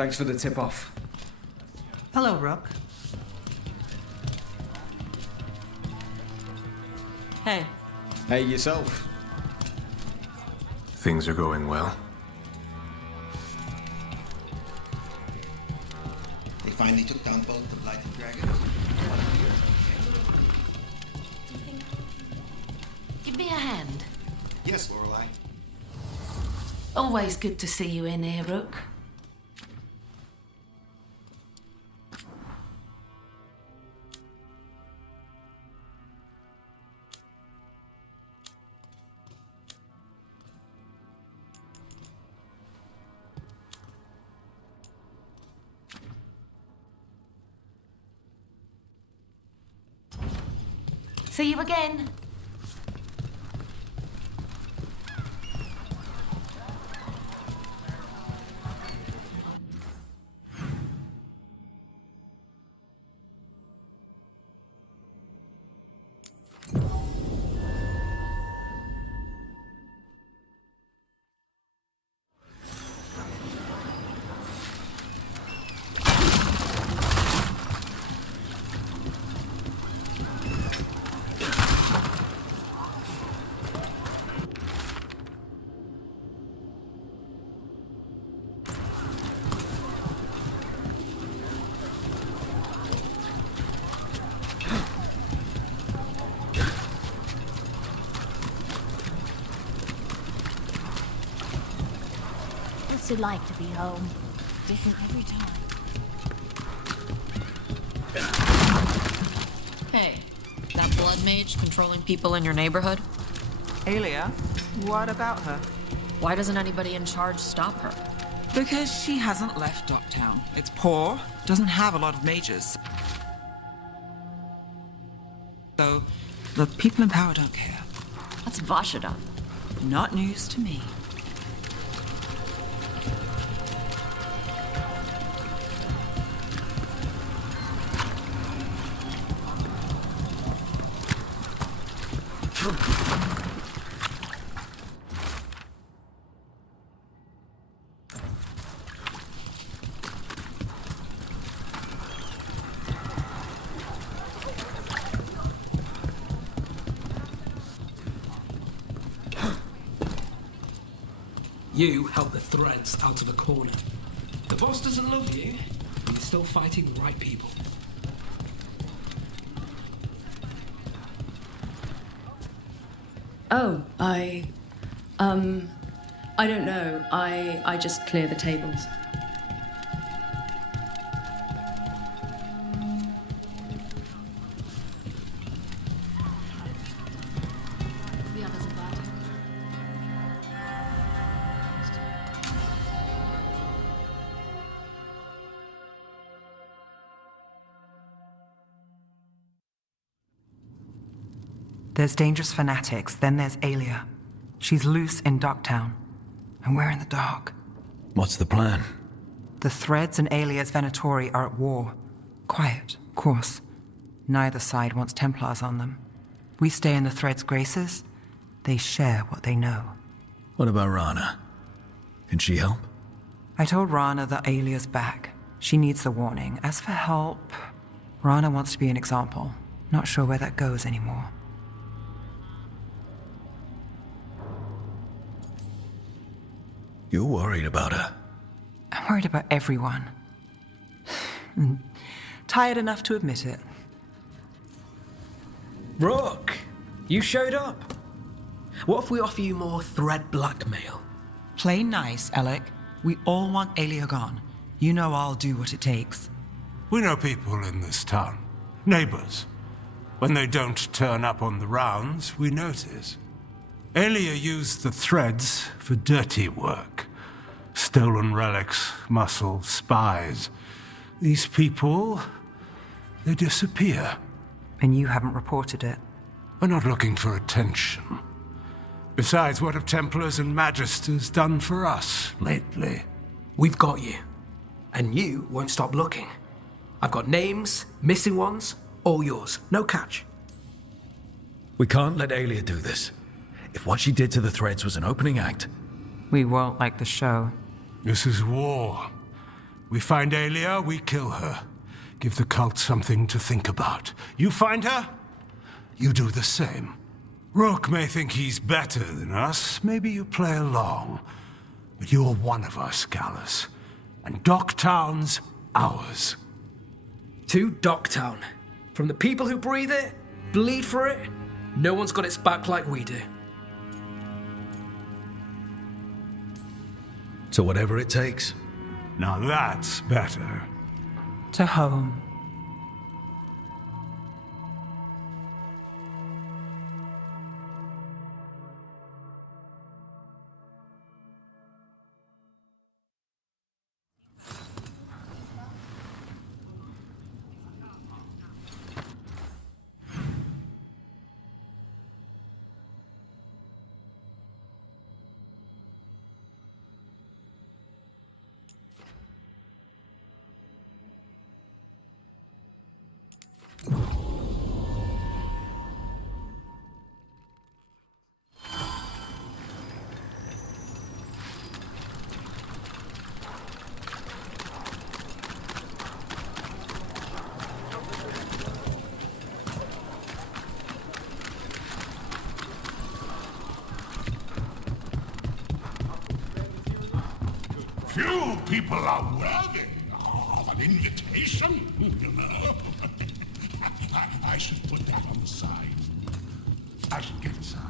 Thanks for the tip-off. Hello, Rook. Hey. Hey, yourself. Things are going well. They finally took down both the Blighted Dragons. Give me a hand. Yes, Lorelei. Always good to see you in here, Rook. See you again. What's it like to be home? Different every time. Hey, that blood mage controlling people in your neighborhood? Aelia, what about her? Why doesn't anybody in charge stop her? Because she hasn't left Docktown. It's poor, doesn't have a lot of mages. So, the people in power don't care. That's Vashida. Not news to me. You helped the threads out of the corner. The boss doesn't love you, but you're still fighting the right people. Oh, I don't know. I just clear the tables. The others are bad. There's dangerous fanatics, then there's Aelia. She's loose in Docktown, and we're in the dark. What's the plan? The Threads and Aelia's Venatori are at war. Quiet, of course. Neither side wants Templars on them. We stay in the Threads' graces. They share what they know. What about Rana? Can she help? I told Rana that Aelia's back. She needs the warning. As for help, Rana wants to be an example. Not sure where that goes anymore. You're worried about her. I'm worried about everyone. Tired enough to admit it. Rook, you showed up. What if we offer you more thread blackmail? Play nice, Alec. We all want Aelia gone. You know I'll do what it takes. We know people in this town. Neighbors. When they don't turn up on the rounds, we notice. Aelia used the threads for dirty work. Stolen relics, muscle, spies. These people, they disappear. And you haven't reported it. We're not looking for attention. Besides, what have Templars and Magisters done for us lately? We've got you. And you won't stop looking. I've got names, missing ones, all yours. No catch. We can't let Aelia do this. If what she did to the Threads was an opening act... We won't like the show. This is war. We find Aelia, we kill her. Give the cult something to think about. You find her, you do the same. Rook may think he's better than us. Maybe you play along. But you're one of us, Gallus. And Docktown's ours. To Docktown. From the people who breathe it, bleed for it, no one's got its back like we do. So whatever it takes. Now that's better. To home. Few people are worthy of an invitation, you know. I should put that on the side. I should get aside.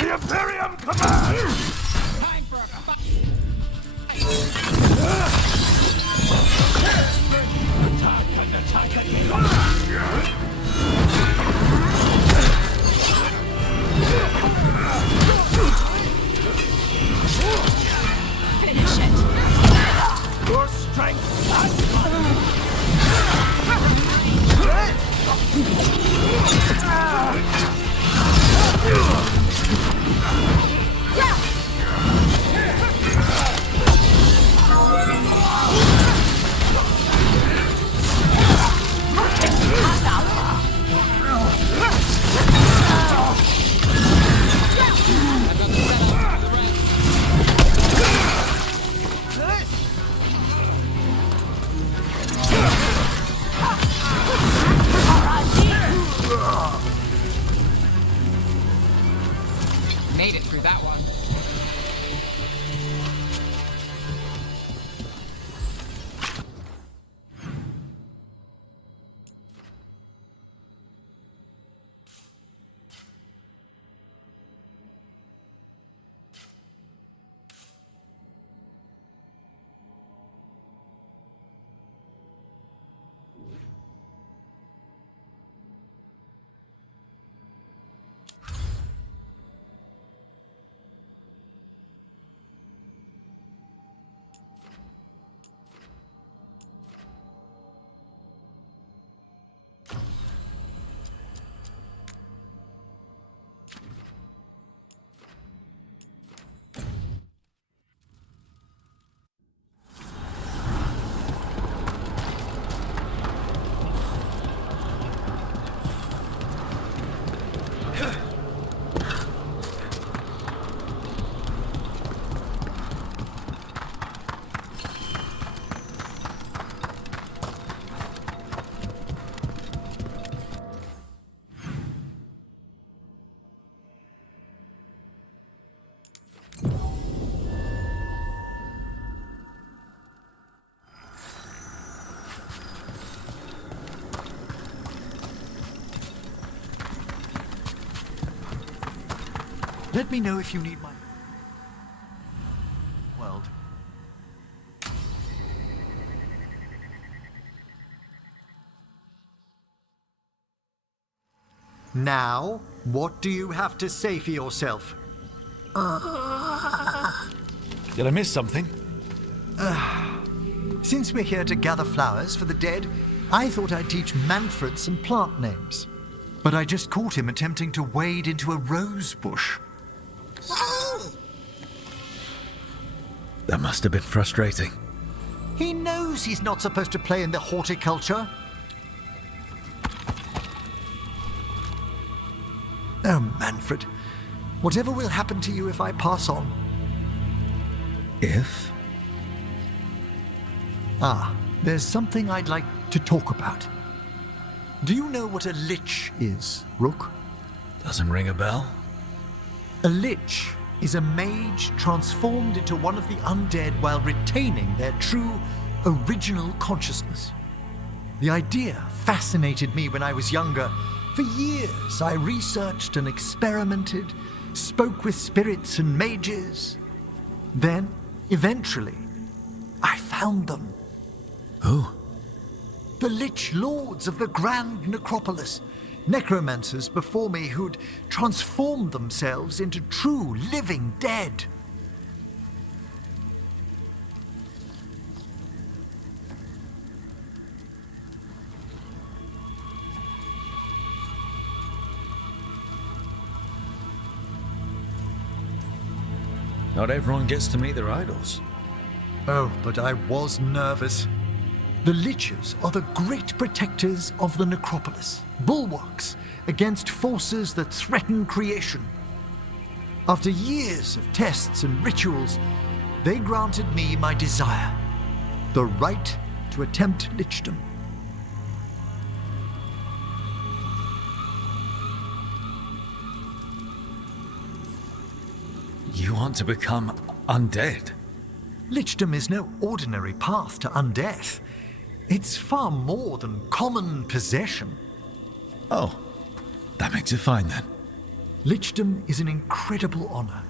Imperium commands! Time for a fight! Finish it! Your strength! Let me know if you need my world. Now, what do you have to say for yourself? Did I miss something? Since we're here to gather flowers for the dead, I thought I'd teach Manfred some plant names. But I just caught him attempting to wade into a rose bush. That must have been frustrating. He knows he's not supposed to play in the horticulture. Oh, Manfred. Whatever will happen to you if I pass on? If? There's something I'd like to talk about. Do you know what a Lich is, Rook? Doesn't ring a bell. A Lich is a mage transformed into one of the undead while retaining their true, original consciousness. The idea fascinated me when I was younger. For years, I researched and experimented, spoke with spirits and mages. Then, eventually, I found them. Who? The Lich Lords of the Grand Necropolis. Necromancers before me who'd transformed themselves into true living dead. Not everyone gets to meet their idols. Oh, but I was nervous. The Liches are the great protectors of the Necropolis, bulwarks against forces that threaten creation. After years of tests and rituals, they granted me my desire, the right to attempt lichdom. You want to become undead? Lichdom is no ordinary path to undeath. It's far more than common possession. Oh, that makes it fine then. Lichdom is an incredible honor.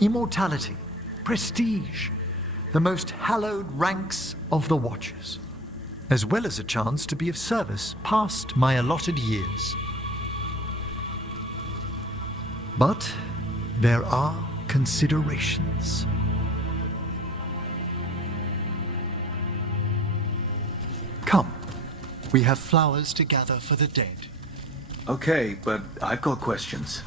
Immortality, prestige, the most hallowed ranks of the Watchers, as well as a chance to be of service past my allotted years. But there are considerations. Come, we have flowers to gather for the dead. Okay, but I've got questions.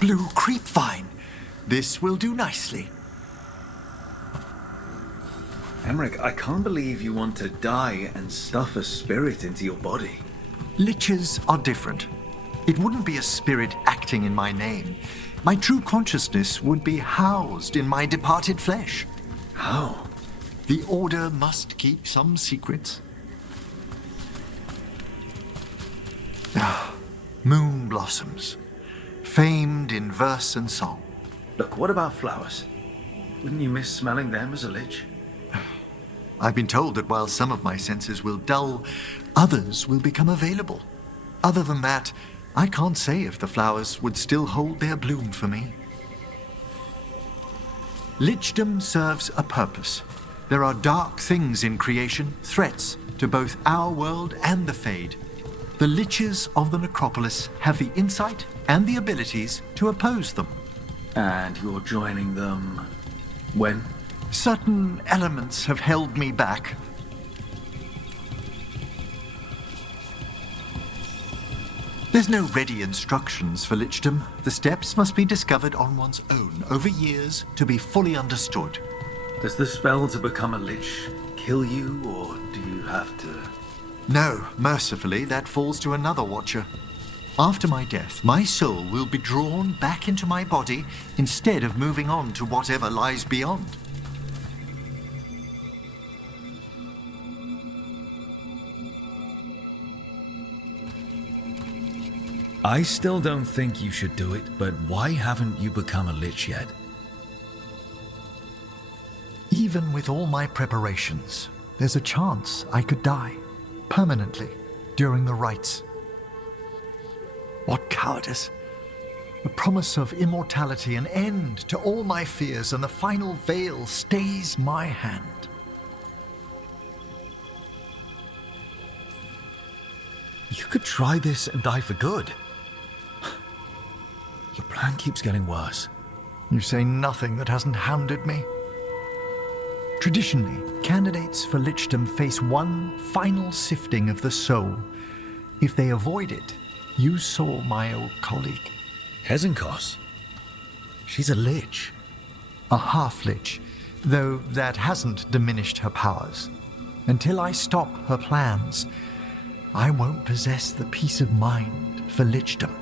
Blue creepvine. This will do nicely. Emmerich, I can't believe you want to die and stuff a spirit into your body. Liches are different. It wouldn't be a spirit acting in my name. My true consciousness would be housed in my departed flesh. How? The Order must keep some secrets. Moon blossoms, famed in verse and song. Look, what about flowers? Wouldn't you miss smelling them as a lich? I've been told that while some of my senses will dull, others will become available. Other than that, I can't say if the flowers would still hold their bloom for me. Lichdom serves a purpose. There are dark things in creation, threats to both our world and the Fade. The Liches of the Necropolis have the insight and the abilities to oppose them. And you're joining them when? Certain elements have held me back. There's no ready instructions for lichdom. The steps must be discovered on one's own over years to be fully understood. Does the spell to become a lich kill you, or do you have to? No, mercifully, that falls to another Watcher. After my death, my soul will be drawn back into my body instead of moving on to whatever lies beyond. I still don't think you should do it, but why haven't you become a lich yet? Even with all my preparations, there's a chance I could die, permanently, during the rites. What cowardice! The promise of immortality, an end to all my fears, and the final veil stays my hand. You could try this and die for good. Your plan keeps getting worse. You say nothing that hasn't hounded me. Traditionally, candidates for lichdom face one final sifting of the soul. If they avoid it, you saw my old colleague. Hezenkos? She's a lich. A half-lich, though that hasn't diminished her powers. Until I stop her plans, I won't possess the peace of mind for lichdom.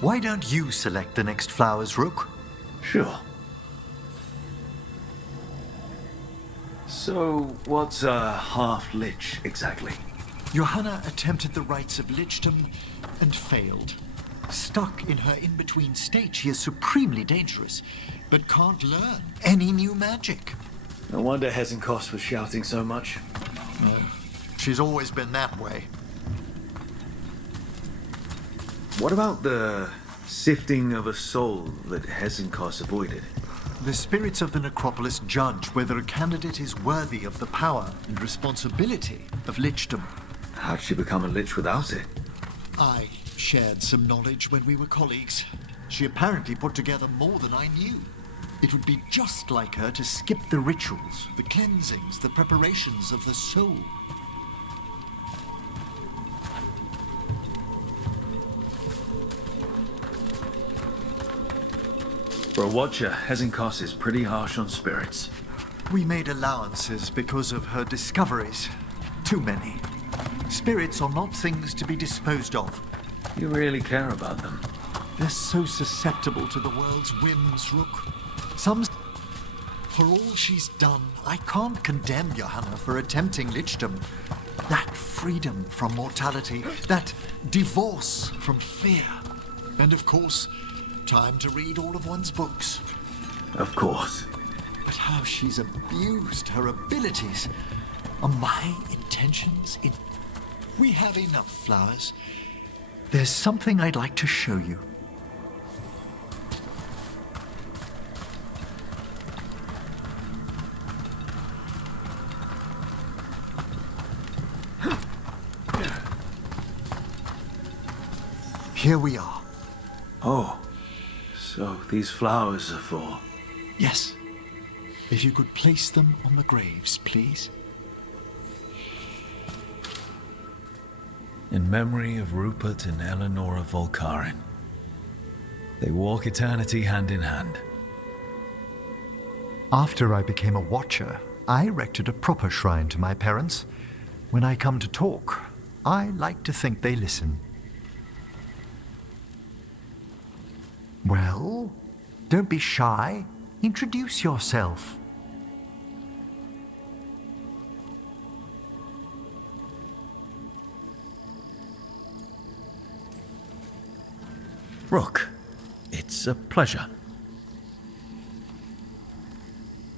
Why don't you select the next flowers, Rook? Sure. So, what's a half-lich exactly? Johanna attempted the rites of lichdom and failed. Stuck in her in-between state, she is supremely dangerous, but can't learn any new magic. No wonder Hezenkos was shouting so much. She's always been that way. What about the sifting of a soul that Hezenkos avoided? The spirits of the Necropolis judge whether a candidate is worthy of the power and responsibility of lichdom. How'd she become a lich without it? I shared some knowledge when we were colleagues. She apparently put together more than I knew. It would be just like her to skip the rituals, the cleansings, the preparations of the soul. For a watcher, Hezenkos is pretty harsh on spirits. We made allowances because of her discoveries. Too many. Spirits are not things to be disposed of. You really care about them. They're so susceptible to the world's whims, Rook. For all she's done, I can't condemn Johanna for attempting lichdom. That freedom from mortality, that divorce from fear. And of course, time to read all of one's books. Of course. But how she's abused her abilities. Are my intentions in... We have enough flowers. There's something I'd like to show you. Here we are. Oh, so these flowers are for... Yes. If you could place them on the graves, please. In memory of Rupert and Eleanor of Volcarin. They walk eternity hand in hand. After I became a watcher, I erected a proper shrine to my parents. When I come to talk, I like to think they listen. Well, don't be shy. Introduce yourself. Rook, it's a pleasure.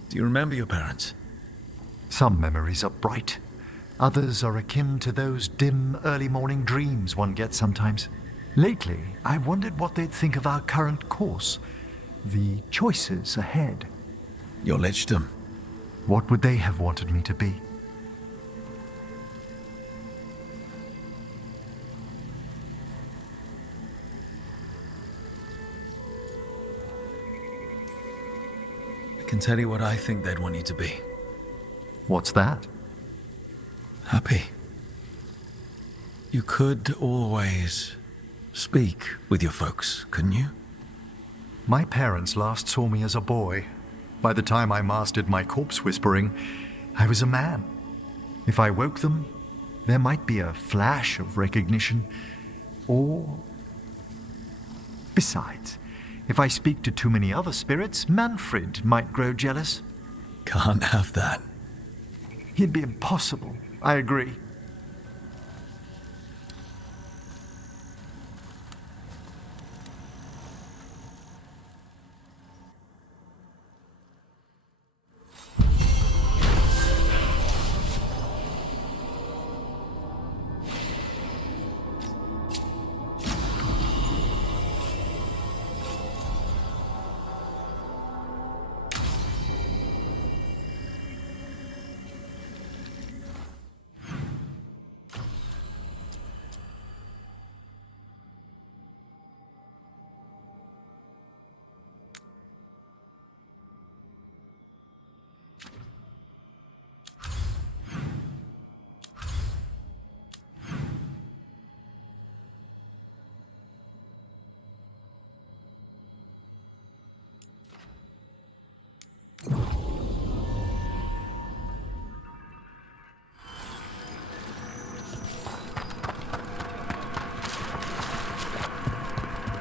Do you remember your parents? Some memories are bright. Others are akin to those dim early morning dreams one gets sometimes. Lately, I wondered what they'd think of our current course, the choices ahead. Your lichdom. What would they have wanted me to be? I can tell you what I think they'd want you to be. What's that? Happy. You could always speak with your folks, couldn't you? My parents last saw me as a boy. By the time I mastered my corpse whispering, I was a man. If I woke them, there might be a flash of recognition, or... Besides, if I speak to too many other spirits, Manfred might grow jealous. Can't have that. It'd be impossible, I agree.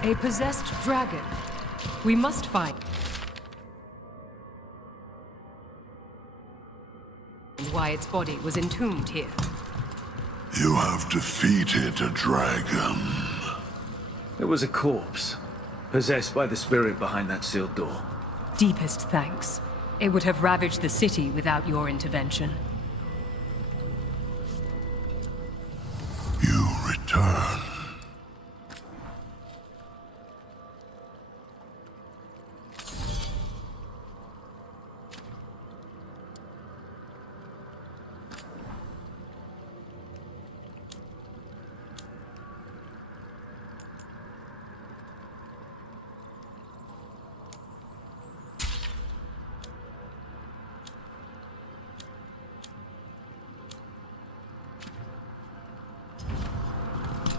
A possessed dragon. We must find why its body was entombed here. You have defeated a dragon. It was a corpse, possessed by the spirit behind that sealed door. Deepest thanks. It would have ravaged the city without your intervention. You return.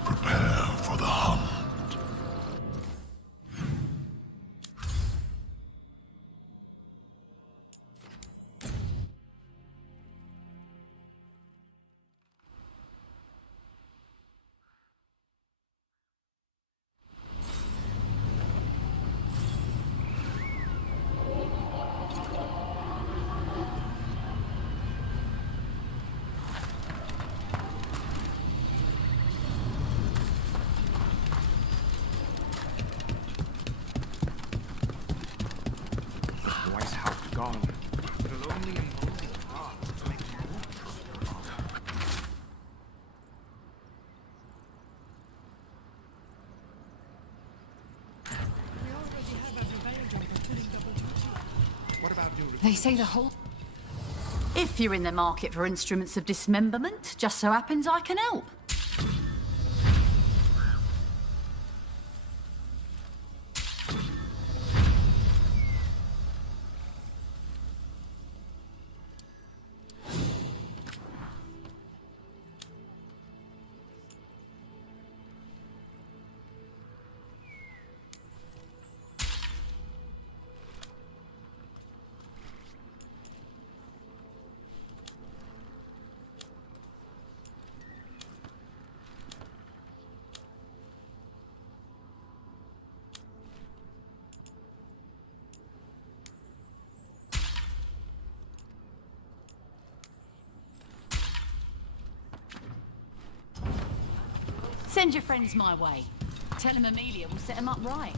Prepare for the hunt. Wise house gone. It'll only embolden the heart to make more trouble. We already have a Veilguard filling double duty. What about doing? They say the whole... If you're in the market for instruments of dismemberment, just so happens I can help. Send your friends my way. Tell them Amelia will set them up right.